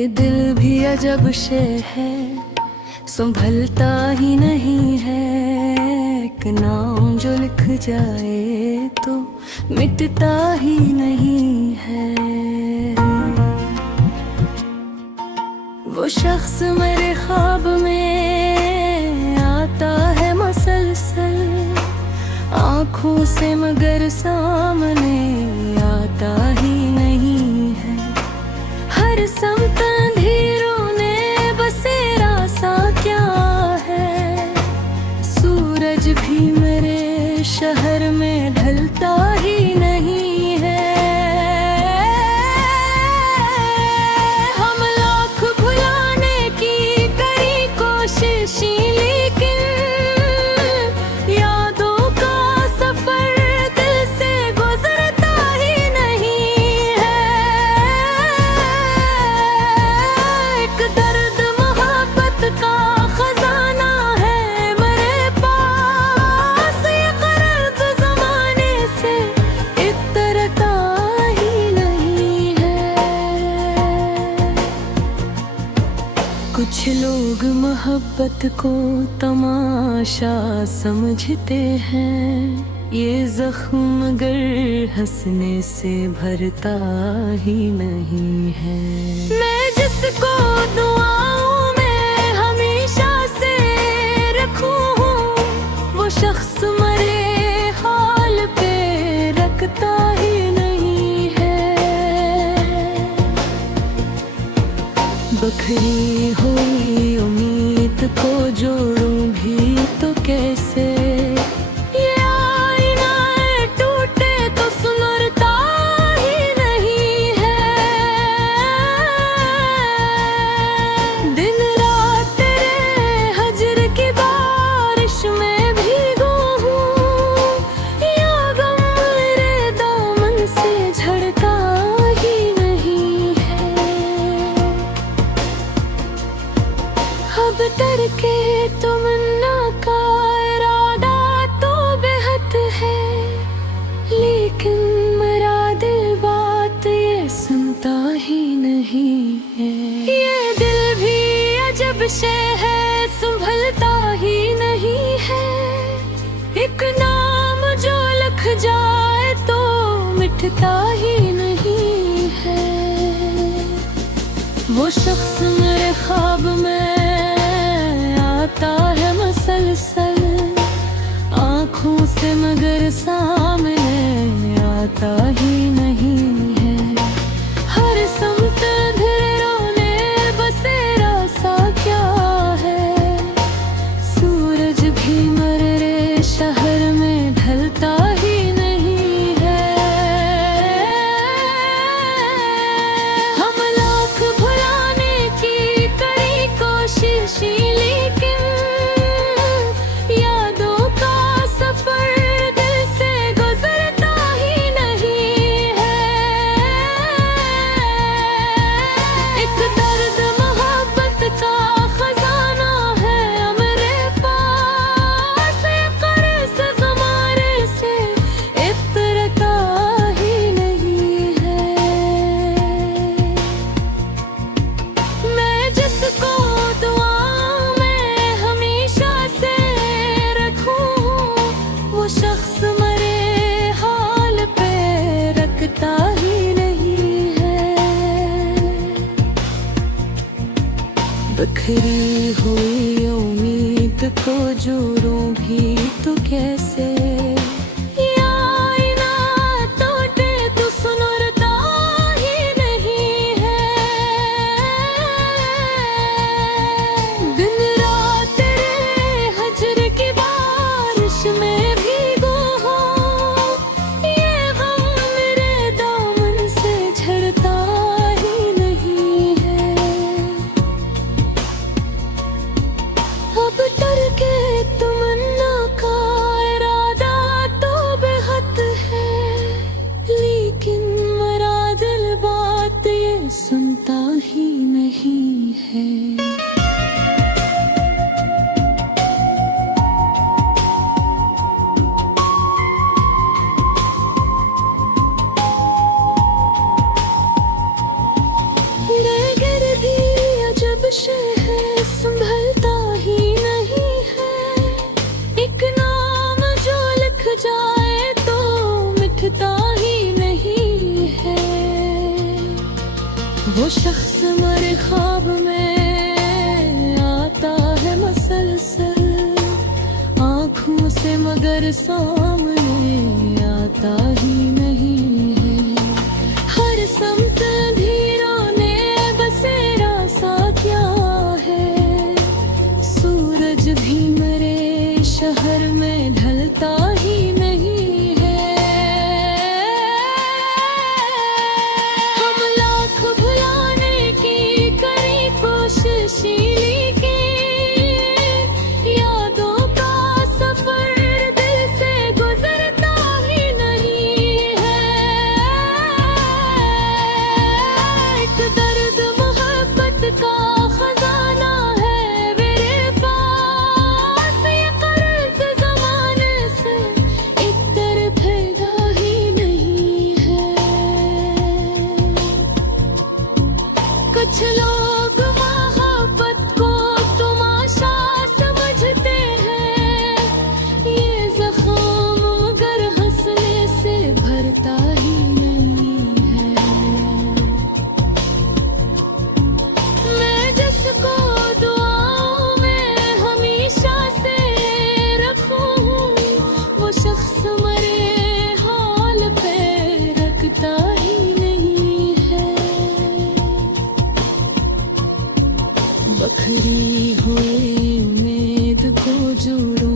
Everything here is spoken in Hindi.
ये दिल भी अजब शे है, संभलता ही नहीं है। एक नाम जो लिख जाए तो मिटता ही नहीं है। वो शख्स मेरे ख्वाब में आता है मसलसल, आँखों से मगर सामने आता ही नहीं है। हर समत अंधेरों ने बसेरा सा क्या है, सूरज भी मेरे शहर में ढलता ही नहीं है। हम लाख भुलाने की करी कोशिश, लेकिन यादों का सफर दिल से गुजरता ही नहीं है। एक दर्द मोहब्बत का खजाना है मेरे पास, ये कर्ज जमाने से इतरता ही नहीं है। कुछ लोग मोहब्बत को तमाशा समझते हैं, ये जख्म मगर हंसने से भरता ही नहीं है। मैं जिसको दुआओं में हमेशा से रखूं, वो शख्स मरे हाल पे रखता ही नहीं है। बखरी हुई उम्मीद को जोड़ूं भी तो कैसे, ये आईना टूटे तो सुनरता ही नहीं है। दिन रात तेरे हजर की बारिश में भीगू हूँ, या गम मेरे दामन से झड़ता ही नहीं है। अब डर के तमन्ना का इरादा तो बेहद है, लेकिन मेरा दिल बात ये सुनता ही नहीं है। ये दिल भी अजब शे है, संभलता ही नहीं है। एक नाम जो लिख जाए तो मिटता ही नहीं है। वो शख्स मेरे ख्वाब में आता है मसलसल, आँखों से मगर सामने आता ही नहीं है। हर समत अंधेरों ने बसेरा सा क्या है, सूरज भी मेरे शहर में ढलता ही नहीं है। हम लाख भुलाने की करी कोशिश, लेकिन यादों का सफर दिल से गुजरता ही नहीं है। एक दर्द मोहब्बत का खजाना है मेरे पास, ये कर्ज ज़माने से इतरता ही नहीं है। मैं जिसको दुआओं में हमेशा से रखूं, वो शख्स मरे हाल पे रखता ही नहीं है। बिखरी हुई उम्मीद को जोड़ूं भी तो कैसे, ये आईना टूटे तो सुनरता ही नहीं है। दिन रात तेरे हजर की बारिश में भीगू हूँ, ये गम मेरे दामन से झड़ता ही नहीं है। अब डर के तमन्ना का इरादा तो बेहद है, लेकिन मेरा दिल बात ये सुनता ही नहीं है। बेगर भी वो शख्स मरे ख्वाब में आता है मसलसल, आँखों से मगर सामने आता ही नहीं है। हर समत धीरों ने बसेरा सा क्या है, सूरज भी मेरे शहर में ढलता ही नहीं है। हम लाख भुलाने की करी कोशिश की, यादों का सफर दिल से गुजरता ही नहीं है। एक दर्द मोहब्बत का खजाना है मेरे पास, ये कर्ज जमाने से एक तरफेगा ही नहीं है। कुछ लोग मोहब्बत को तमाशा समझते हैं, ये जख्म मगर हंसने से भरता ही नहीं है। मैं जिसको दुआओं में हमेशा से रखूं, वो शख्स मरे हाल पे रखता ही नहीं है। बखरी हुई उम्मीद को जोड़ो